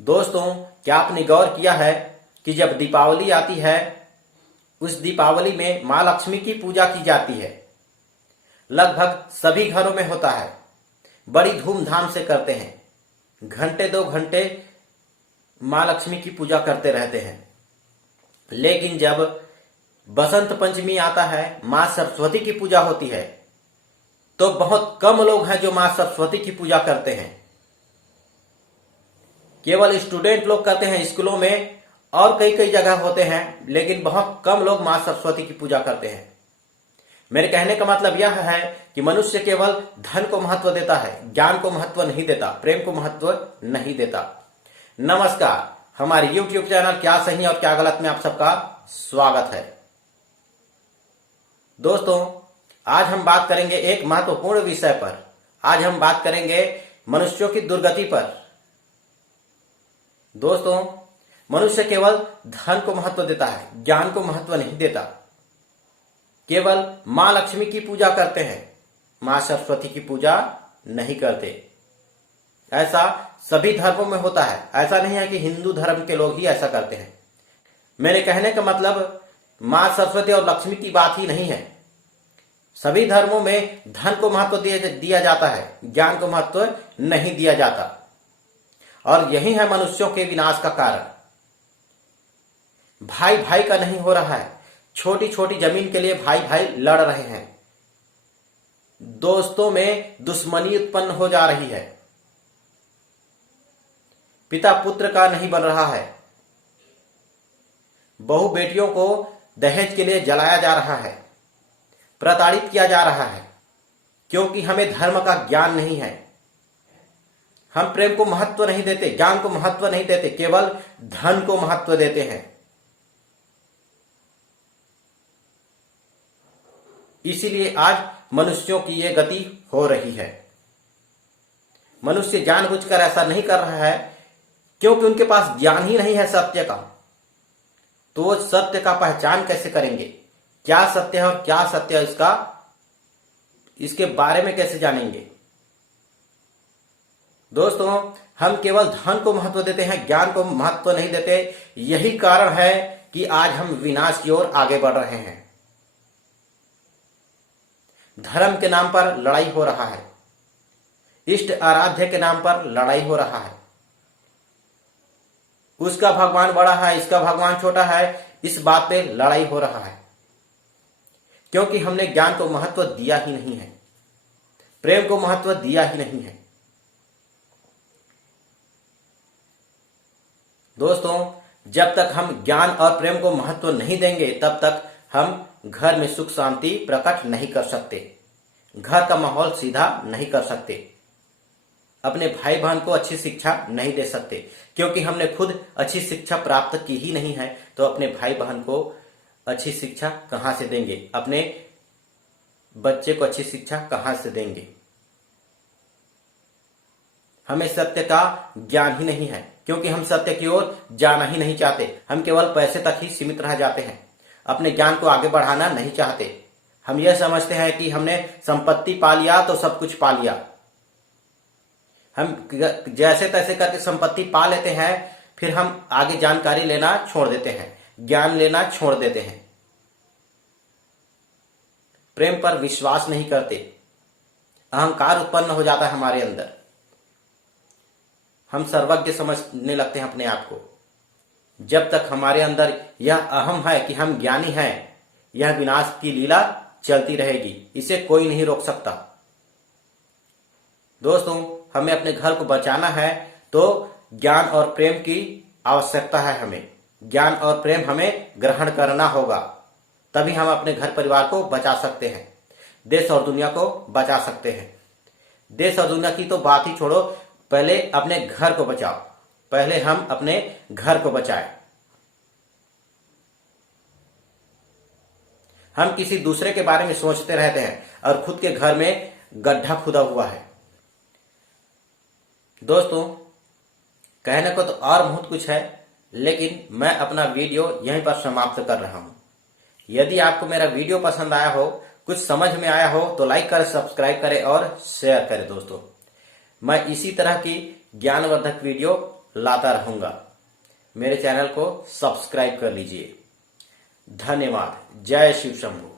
दोस्तों, क्या आपने गौर किया है कि जब दीपावली आती है उस दीपावली में माँ लक्ष्मी की पूजा की जाती है। लगभग सभी घरों में होता है, बड़ी धूमधाम से करते हैं। घंटे 2 घंटे माँ लक्ष्मी की पूजा करते रहते हैं। लेकिन जब बसंत पंचमी आता है, माँ सरस्वती की पूजा होती है, तो बहुत कम लोग हैं जो माँ सरस्वती की पूजा करते हैं। केवल स्टूडेंट लोग करते हैं स्कूलों में, और कई कई जगह होते हैं, लेकिन बहुत कम लोग माँ सरस्वती की पूजा करते हैं। मेरे कहने का मतलब यह है कि मनुष्य केवल धन को महत्व देता है, ज्ञान को महत्व नहीं देता, प्रेम को महत्व नहीं देता। नमस्कार, हमारे YouTube चैनल क्या सही और क्या गलत में आप सबका स्वागत है। दोस्तों, आज हम बात करेंगे एक महत्वपूर्ण विषय पर। आज हम बात करेंगे मनुष्यों की दुर्गति पर। दोस्तों, मनुष्य केवल धन को महत्व देता है, ज्ञान को महत्व नहीं देता। केवल मां लक्ष्मी की पूजा करते हैं, मां सरस्वती की पूजा नहीं करते। ऐसा सभी धर्मों में होता है। ऐसा नहीं है कि हिंदू धर्म के लोग ही ऐसा करते हैं। मेरे कहने का मतलब मां सरस्वती और लक्ष्मी की बात ही नहीं है। सभी धर्मों में धन को महत्व दिया जाता है, ज्ञान को महत्व नहीं दिया जाता। और यही है मनुष्यों के विनाश का कारण। भाई भाई का नहीं हो रहा है। छोटी छोटी जमीन के लिए भाई भाई लड़ रहे हैं। दोस्तों में दुश्मनी उत्पन्न हो जा रही है। पिता पुत्र का नहीं बन रहा है। बहू बेटियों को दहेज के लिए जलाया जा रहा है, प्रताड़ित किया जा रहा है, क्योंकि हमें धर्म का ज्ञान नहीं है। हम प्रेम को महत्व नहीं देते, ज्ञान को महत्व नहीं देते, केवल धन को महत्व देते हैं। इसीलिए आज मनुष्यों की ये गति हो रही है। मनुष्य जानबूझकर ऐसा नहीं कर रहा है, क्योंकि उनके पास ज्ञान ही नहीं है सत्य का। तो वो सत्य का पहचान कैसे करेंगे? क्या सत्य है और क्या सत्य है, इसके बारे में कैसे जानेंगे? दोस्तों, हम केवल धन को महत्व देते हैं, ज्ञान को महत्व नहीं देते। यही कारण है कि आज हम विनाश की ओर आगे बढ़ रहे हैं। धर्म के नाम पर लड़ाई हो रहा है, इष्ट आराध्य के नाम पर लड़ाई हो रहा है। उसका भगवान बड़ा है, इसका भगवान छोटा है, इस बात पे लड़ाई हो रहा है, क्योंकि हमने ज्ञान को महत्व दिया ही नहीं है, प्रेम को महत्व दिया ही नहीं है। दोस्तों, जब तक हम ज्ञान और प्रेम को महत्व नहीं देंगे, तब तक हम घर में सुख शांति प्रकट नहीं कर सकते, घर का माहौल सीधा नहीं कर सकते, अपने भाई बहन को अच्छी शिक्षा नहीं दे सकते, क्योंकि हमने खुद अच्छी शिक्षा प्राप्त की ही नहीं है। तो अपने भाई बहन को अच्छी शिक्षा कहां से देंगे? अपने बच्चे को अच्छी शिक्षा कहां से देंगे? हमें सत्य का ज्ञान ही नहीं है, क्योंकि हम सत्य की ओर जाना ही नहीं चाहते। हम केवल पैसे तक ही सीमित रह जाते हैं, अपने ज्ञान को आगे बढ़ाना नहीं चाहते। हम यह समझते हैं कि हमने संपत्ति पा लिया तो सब कुछ पा लिया। हम जैसे तैसे करके संपत्ति पा लेते हैं, फिर हम आगे जानकारी लेना छोड़ देते हैं, ज्ञान लेना छोड़ देते हैं, प्रेम पर विश्वास नहीं करते, अहंकार उत्पन्न हो जाता है हमारे अंदर। हम सर्वज्ञ समझने लगते हैं अपने आप को। जब तक हमारे अंदर यह अहम है कि हम ज्ञानी हैं, यह विनाश की लीला चलती रहेगी, इसे कोई नहीं रोक सकता। दोस्तों, हमें अपने घर को बचाना है तो ज्ञान और प्रेम की आवश्यकता है। हमें ज्ञान और प्रेम हमें ग्रहण करना होगा, तभी हम अपने घर परिवार को बचा सकते हैं, देश और दुनिया को बचा सकते हैं। देश और दुनिया की तो बात ही छोड़ो, पहले अपने घर को बचाओ। पहले हम अपने घर को बचाएं। हम किसी दूसरे के बारे में सोचते रहते हैं और खुद के घर में गड्ढा खुदा हुआ है। दोस्तों, कहने को तो और बहुत कुछ है, लेकिन मैं अपना वीडियो यहीं पर समाप्त कर रहा हूं। यदि आपको मेरा वीडियो पसंद आया हो, कुछ समझ में आया हो, तो लाइक करें, सब्सक्राइब करें और शेयर करें। दोस्तों, मैं इसी तरह की ज्ञानवर्धक वीडियो लाता रहूंगा। मेरे चैनल को सब्सक्राइब कर लीजिए। धन्यवाद। जय शिव शंभू।